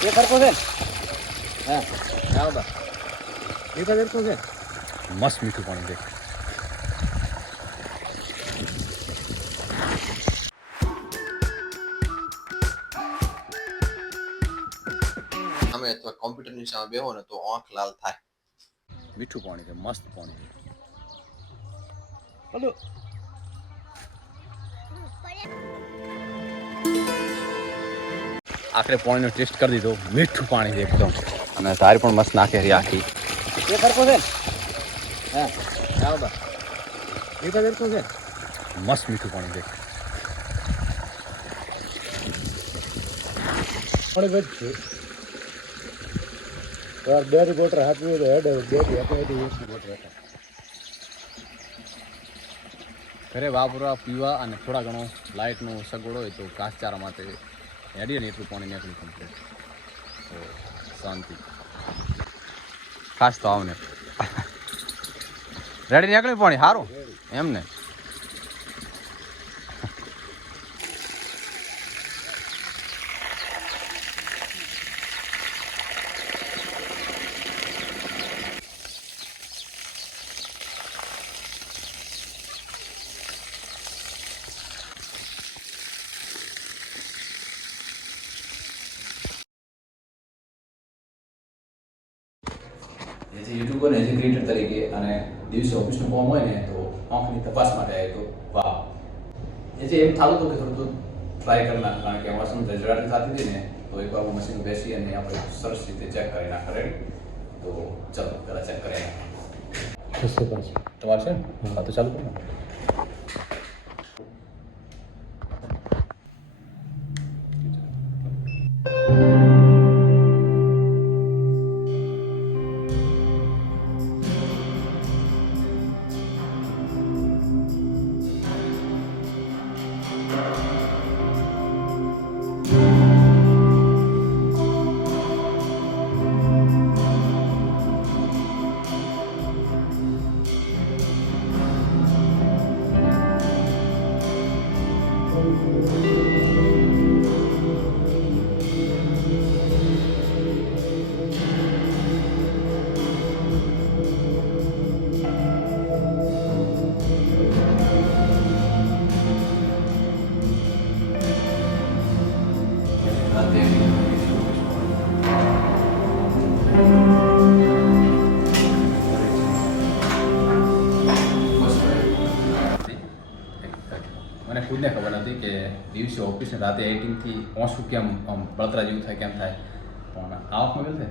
એ ખરકો છે હા આવો બા એ તો ખરકો છે મસ્ત મીઠું પાણી છે અમે અથવા કોમ્પ્યુટરની સામે બેહો ને તો આંખ લાલ થાય. મીઠું પાણી છે મસ્ત પાણી છે હલો આખરે પાણીનો ટેસ્ટ કરી દીધો મીઠું પાણી છે એકદમ અને તારી પણ મસ્ત નાખે રહી આખી એ ખરકો છે હા આવો બા એ તો ખરકો છે મસ્ત મીઠું પાણી છે પણ ગજ છે યાર બે ગોટર હાથવી તો હેડ બે હાથવી ગોટર હતા ઘરે વાપરવા પીવા અને થોડા ઘણો લાઇટનો સગવડ હોય તો ઘાસચારા માટે હેડીએ ને એટલું પાણી નીકળ્યું કમ્પ્લીટ તો શાંતિ ખાસ તો આવને રેડી નીકળ્યું પાણી સારું એમ ને એઝ યુટ્યુબર એઝ ક્રિએટર તરીકે અને દિવસે ઓફિસનું કામ હોય ને તો આંખની તપાસ માટે આવે તો વાહ એ જે એમ થતું હતું કે થોડું ટ્રાય કરી નાખ કારણ કે અમારે સમજ જરાટી થતી હતી ને તો એકવાર હું મશીન બેસી અને આપણે સરસ રીતે ચેક કરી નાખ રેડી તો ચાલો પહેલાં ચેક કરી નાખ તમારે છે ને હા તો ચાલુ કરો ને મને ખુદને ખબર નથી કે દિવસે ઓફિસને રાતે એડિટિંગથી ઓછું કેમ આમ બળતરા જેવું થાય કેમ થાય પણ આ વખતમાં વેલ છે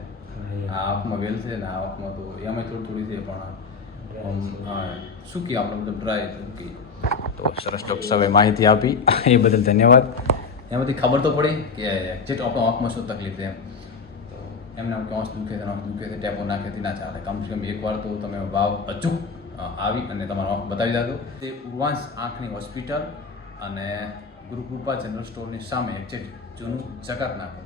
આ વખતમાં વેલ છે ને આ વખતમાં તો એમાં થોડી છે પણ શું કહે આપણે બધું ડ્રાય શું કહે તો સરસ ડૉક્ટર સાહેબે માહિતી આપી એ બદલ ધન્યવાદ એમાંથી ખબર તો પડી કે એક્ઝેક્ટ આપણા આંખમાં શું તકલીફ છે એમ તો એમને આમ કે આંખ દુખે છે આંખ દુખે છે ટેપો નાખેથી ના ચાલે કમસે કમ એકવાર તો તમે ભાવ અચૂક આવી અને તમારો આંખ બતાવી દેજો તે ઉર્વાંશ આંખની હોસ્પિટલ અને ગુરુકૃપા જનરલ સ્ટોરની સામે એક્ઝેક્ટ જૂનું જકાત નાખો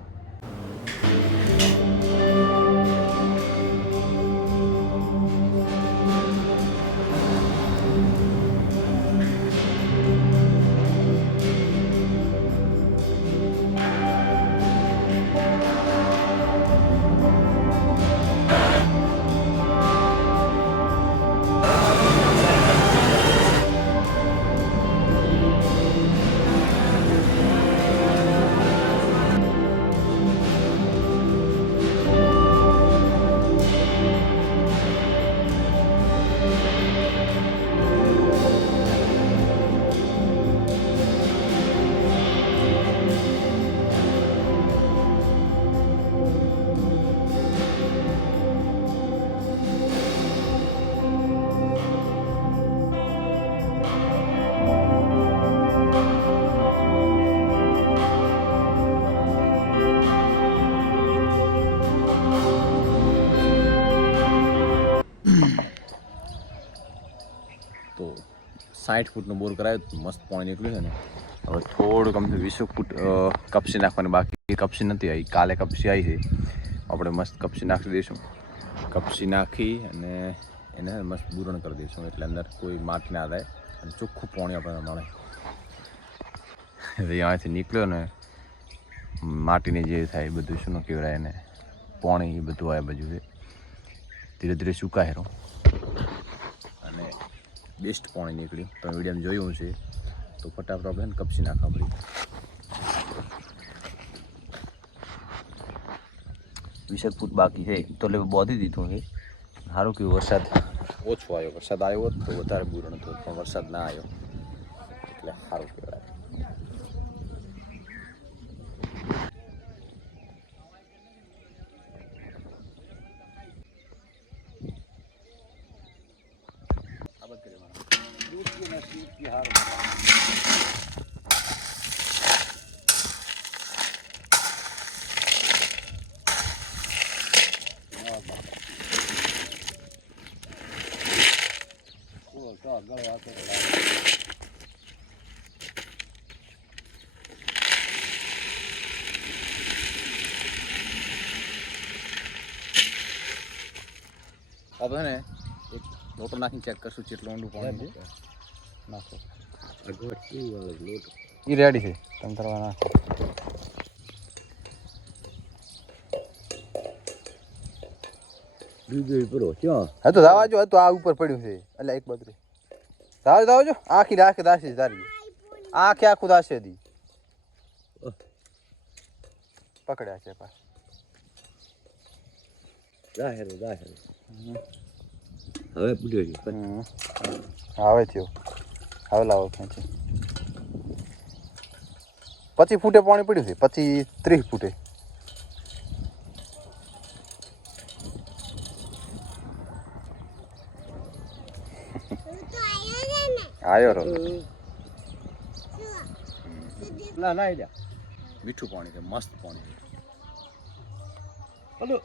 તો 60 ફૂટનો બોર કરાવ્યો મસ્ત પાણી નીકળ્યું છે ને હવે થોડુંક અમને 20 ફૂટ કપસી નાખવાની બાકી કપસી નથી આવી કાલે કપસી આવી છે આપણે મસ્ત કપસી નાખી દઈશું કપસી નાખી અને એને મસ્ત બુરણ કરી દઈશું એટલે અંદર કોઈ માટી ના થાય અને ચોખ્ખું પાણી આપણને મળે અહીંયાથી નીકળ્યો ને માટીની જે થાય એ બધું શું કહેવાય એને પાણી એ બધું આ બાજુ છે ધીરે ધીરે સુકાય રહ્યું અને બેસ્ટ પાણી નીકળ્યું તમે વિડીયોમાં જોયું છે તો ફટાફટ આપણે કપસી નાખવા પડી 20 ફૂટ બાકી છે તો એટલે બોધી દીધું છે સારું કે વરસાદ ઓછો આવ્યો વરસાદ આવ્યો હોત તો વધારે બુરો નતો પણ વરસાદ ના આવ્યો એટલે સારું કહેવાય अब है ने एक लोटो नाखी चेक करશું કેટલું ઊંડું પાણી છે નાખો અગવટી વાળો લોટ ઈ રેડી છે તમે કરવા નાખો બીજો પૂરો ક્યાં હા તો દાવા જો તો આ ઉપર પડ્યું છે એટલે એક બદરી દાવા જો આખી રાખે દાસી તારી આખી આખું દાસે દી પકડ્યા છે પાસ જાહેર હવે પૂડ્યો આવે થયો હવે લાવો ખેંચી 25 ફૂટે પાણી પડ્યું છે 25-30 ફૂટે આયો રો ના ના આઈડિયા મીઠું પાણી છે મસ્ત પાણી છે હલો